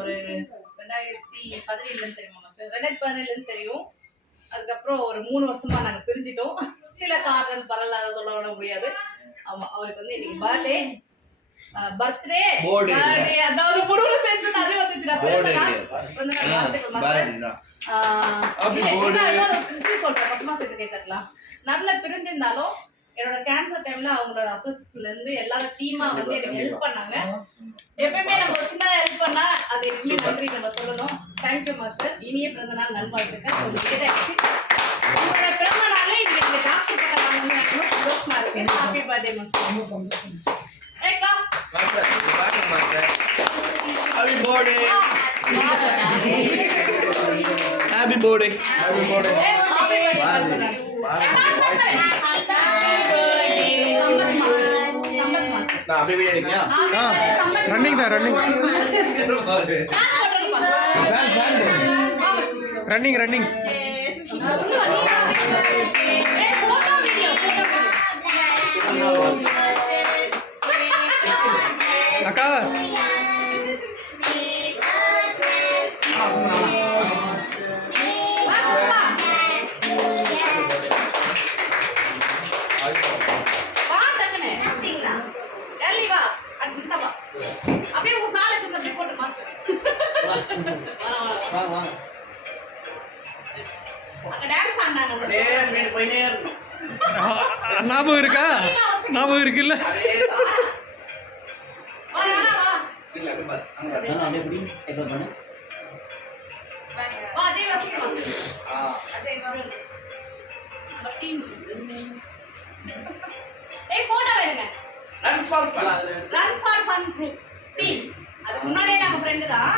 ஒரு 2017 தெரியுமா மாஸ்டர்? 2017 தெரியும். அதுக்கப்புறம் ஒரு 3 வருஷமா நாங்க பிரிஞ்சிட்டோம். சில காரணம் பரவாயில்ல சொல்ல விட முடியாது. ஆமா, அவருக்கு வந்து இன்னைக்கு பர்த்டே அதாவது முழுவதும் சேர்த்து அதே வந்துச்சுடா. சொல்றேன் மொத்தமா சேர்த்து கேட்கலாம். நல்ல பிரிஞ்சிருந்தாலும் என்னோட கேன்சர் டைம்ல அவங்களோட அசஸ்ல இருந்து எல்லாரும் டீமா வந்து எனக்கு ஹெல்ப் பண்ணாங்க. எப்பவுமே நம்ம ஒரு சின்ன ஹெல்ப் பண்ணா அது எப்பவுமே நன்றி நம்ம சொல்லணும். Thank you master. இனிய பிறந்த நாள் நல்வாழ்த்துக்கள். உங்களோட பிறந்த நாள்ல இன்னைக்கு டாக்டர் பண்ணாங்க. எனக்கு சந்தோஷமா இருக்கு. Happy birthday master. ஏக்கா மாஸ்டர் பாருங்க master. Happy birthday. Happy birthday. Happy birthday. நான் அப்படியே வீடியோ எடுக்கலையா? ரன்னிங் தான் ரன்னிங் ரன்னிங் ரன்னிங் அக்கா ஞாபகம் இருக்கா? ஞாபகம் இருக்குல்ல? முன்னாடியே நாங்க ஃப்ரெண்டு தான்.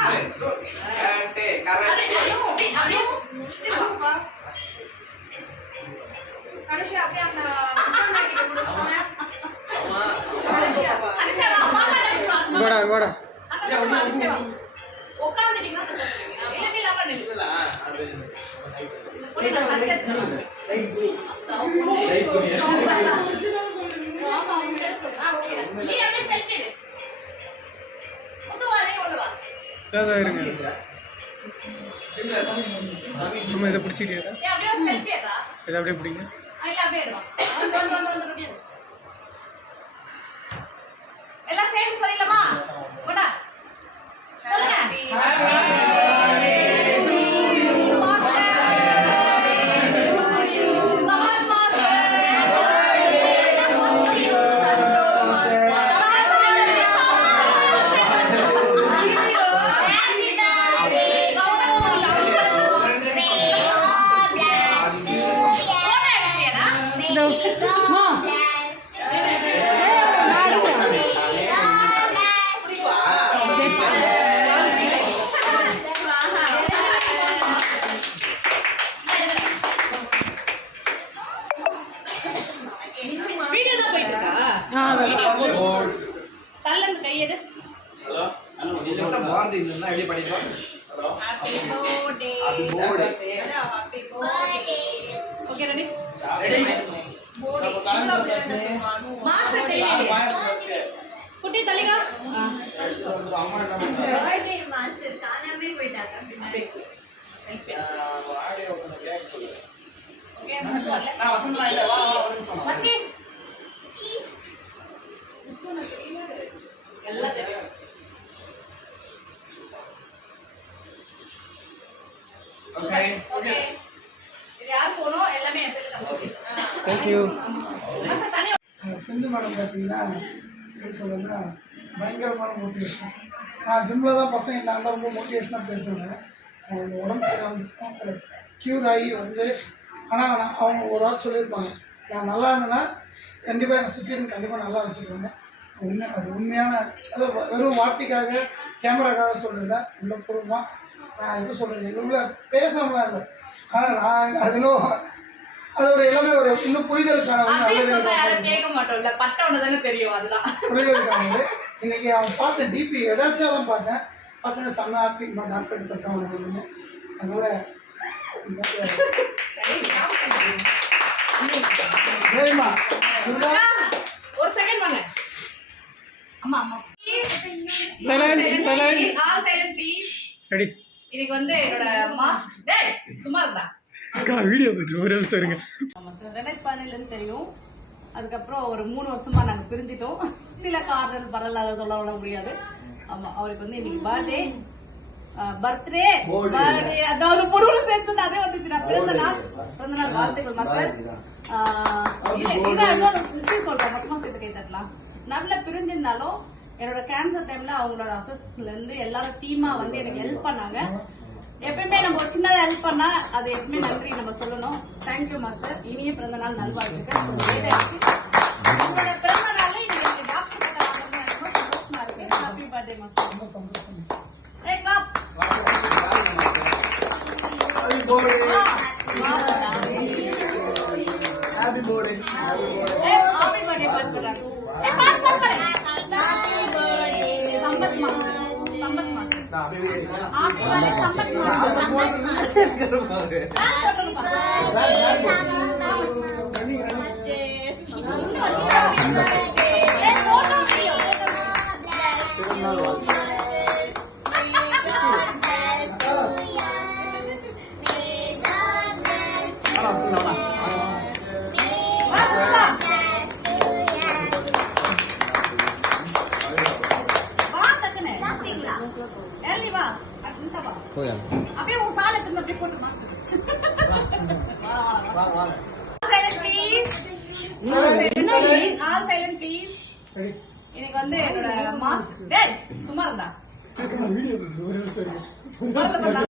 இதை பிடிச்சிக்கிட்டியா? இதை அப்படியே பிடிங்க. எல்லாம் சேர்ந்து சொல்லிடலாமா? குட்டி தலைகா மாஸ்டர் காணாமே போயிட்டாங்க. சிந்து மேடம் பார்த்தீங்கன்னா எப்படி சொல்லுன்னா பயங்கரமான மோட்டிவேஷன். நான் ஜிம்மில் தான் பசங்க நான் தான் ரொம்ப மோட்டிவேஷனாக பேசுவேன். அவங்க உடம்பு சரியாக க்யூர் ஆகி வந்து ஆனால் அவங்க ஒரு ஆள் சொல்லியிருப்பாங்க, நான் நல்லா இருந்தேன்னா கண்டிப்பாக என்னை சுற்றி இருந்து கண்டிப்பாக நல்லா வச்சுருவாங்க. அது உண்மையான அது வெறும் வார்த்தைக்காக கேமராக்காக சொல்கிறதில்ல. உள்ள பூர்வமாக நான் எப்படி சொல்கிறது, எங்களுக்குள்ள பேசாமலாம் இல்லை. ஆனால் நான் அதிலும் அது ஒரு எல்லாமே ஒரு இன்னும் புரிதலுக்கான புரிதலுக்கானது. இன்னைக்கு அவன் பார்த்தேன் டிபி எதாச்சும் தான் பார்த்தேன் செம்ம ஹாப்பி டாக்டர் கட்டவங்க. அதனால ஒரு செகண்ட் வாங்க. அம்மா அம்மா Silent, silent. All silent, please. Ready இன்னைக்கு வந்து என்னோட டேய் சும்மா இருந்தா அக்கா வீடியோ போயிட்டு ஒரு நிமிஷம் இருங்க. ஆமா சார் 2017 தெரியும். அதுக்கப்புறம் ஒரு 3 வருஷமா நாங்க பிரிஞ்சிட்டோம். சில காரணம் பரவாயில்ல சொல்ல முடியாது. ஆமா அவருக்கு வந்து இன்னைக்கு பர்த்டே அதாவது பொருள் சேர்த்து அதே வந்துச்சு. நான் பிறந்த நாள் வாழ்த்துக்கள் மாஸ்டர். விஷயம் சொல்றேன் மொத்தமா சேர்த்து கை தட்டலாம். நல்ல பிரிஞ்சிருந்தாலும் என்னோட கேன்சர் டைம்ல அவங்களோட அசஸ்ல இருந்து எல்லாரும் டீமா வந்து எனக்கு ஹெல்ப் பண்ணாங்க. எப்பயுமே நம்ம ஒரு சின்னதா ஹெல்ப் பண்ணா அது எப்பவுமே நன்றி நம்ம சொல்லணும். Thank you master. இனிய பிறந்த நாள் நல்வாழ்த்துக்கள். உங்களோட பிறந்த நாள்ல இன்னைக்கு டாக்டர் கிட்ட வாங்கணும்னு ரொம்ப சந்தோஷமா இருக்கு. Happy birthday master. ரொம்ப சந்தோஷம். ஏய் clap. Happy birthday. Happy birthday பாத்துறாங்க. ஏய் பாத்து Sampath master. Sampath master. Happy birthday Sampath master. அப்படியே உன் சாலை திரும்ப அப்படியே போட்டு மாஸ்டர். All silent please. எனக்கு வந்து என்னோட மாஸ்டர் டேய் சும்மா இருந்தா வீடியோ போயிட்டு ஒரு நிமிஷம் இருங்க.